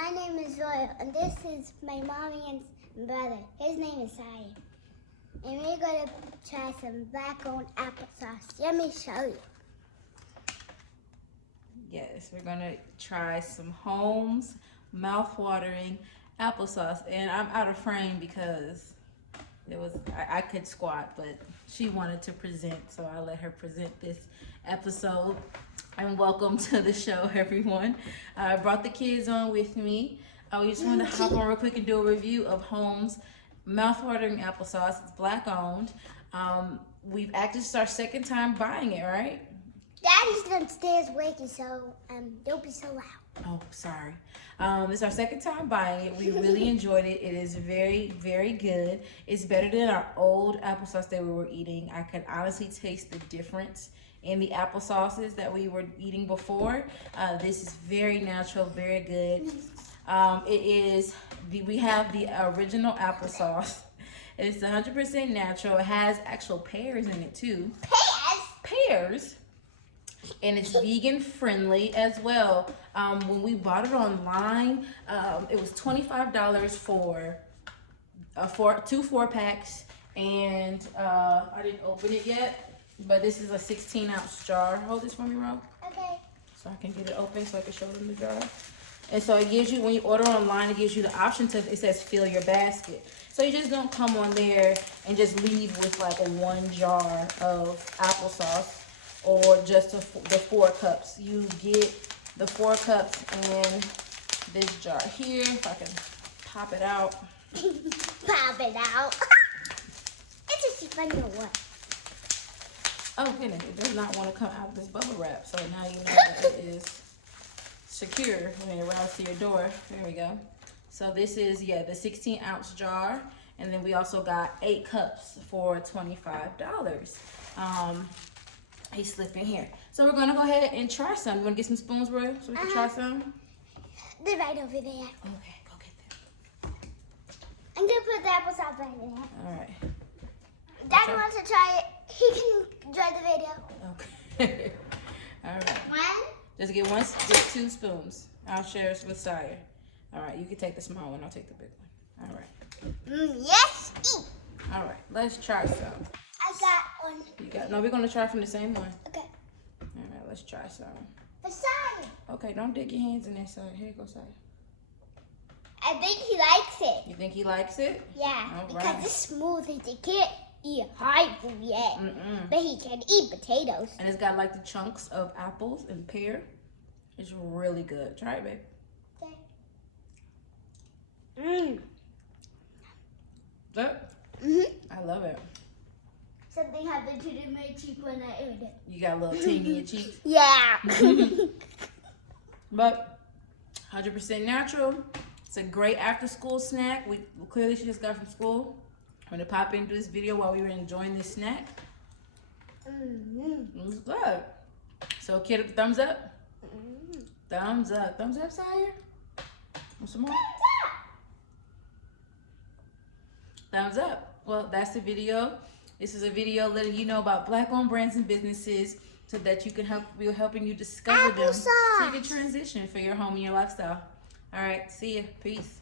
My name is Royal, and this is my mommy and brother. His name is Saya. And we're going to try some black-owned applesauce. Let me show you. Yes, we're going to try some Holmes mouth-watering applesauce. And I'm out of frame because I could squat, but she wanted to present, so I let her present this episode. And welcome to the show, everyone. I brought the kids on with me. We just wanted to hop on real quick and do a review of Holmes mouth-watering applesauce. It's black-owned. We've actually it's our second time buying it, right? Daddy's downstairs working, so don't be so loud. Oh, sorry. It's our second time buying it. We really enjoyed it. It is very, very good. It's better than our old applesauce that we were eating. I can honestly taste the difference in the applesauces that we were eating before. This is very natural, very good. We have the original applesauce. It's 100% natural. It has actual pears in it too. Pears? And it's vegan friendly as well. When we bought it online, it was $25 for two 4-packs, and I didn't open it yet, but this is a 16-ounce jar. Hold this for me, Ro. Okay. So I can get it open so I can show them the jar. And so it gives you, when you order online, it gives you the option to, it says fill your basket. So you just don't come on there and just leave with like a 1 jar of applesauce or just the 4 cups. You get the 4 cups in this jar here. If I can pop it out. Pop it out. It's just funny or what? Oh goodness, it does not want to come out of this bubble wrap. So now you know that it is secure when it arrives to your door. There we go. So this is, yeah, the 16-ounce jar. And then we also got 8 cups for $25. He slipped in here. So we're gonna go ahead and try some. You wanna get some spoons, Roy, so we can try some? They're right over there. Okay, go get them. I'm gonna put the applesauce right there. All right. Daddy wants to try it. He can enjoy the video. Okay. All right. One. Just get 2 spoons. I'll share it with Sire. All right, you can take the small one. I'll take the big one. All right. Yes. Eat. All right, let's try some. I got one. You got? No, we're gonna try from the same one. Okay. All right, let's try some. For Sire. Okay, don't dig your hands in there, Sire. Here you go, Sire. I think he likes it. You think he likes it? Yeah, All because right. it's smooth and he can't eat hard food yet. But he can eat potatoes. And it's got like the chunks of apples and pear. It's really good. Try it, babe. Okay. Mmm. Good? I love it. Something happened to my cheek when I ate it. You got a little ting in your cheeks. Yeah. But 100% natural. It's a great after-school snack. Clearly she just got from school. I'm gonna pop into this video while we were enjoying this snack. It was good. So kid, thumbs up? Thumbs up. Thumbs up, Sire? Want some more? Thumbs up. Well, that's the video. This is a video letting you know about black-owned brands and businesses so that you can we're helping you discover them so you can transition for your home and your lifestyle. All right, see ya. Peace.